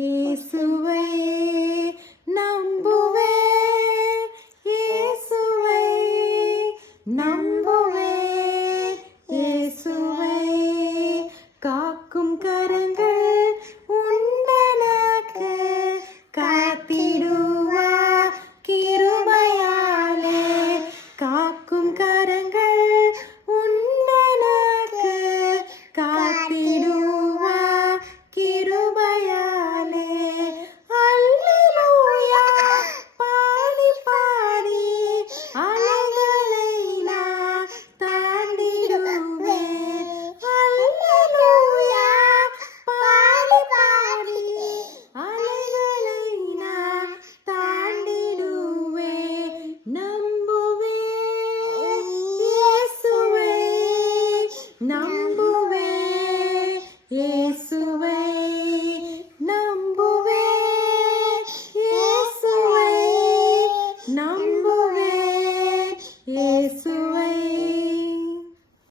இயேசுவை நம்புவேன், இயேசுவை நம்புவேன், இயேசுவை காக்கும் கரங்கள் உண்டனக்கு காத்திடுவா கிருபையாலே, காக்கும் கரங்கள் உண்டனக்கு காத்திடுவா கிருபையாலே. அல்லேலூயா பாடி பாடி அலைகளை நான் தாண்டிடுவேன். அல்லேலூயா பாடி பாடி அலைகளை நான் தாண்டிடுவேன். நம்புவேன் இயேசுவை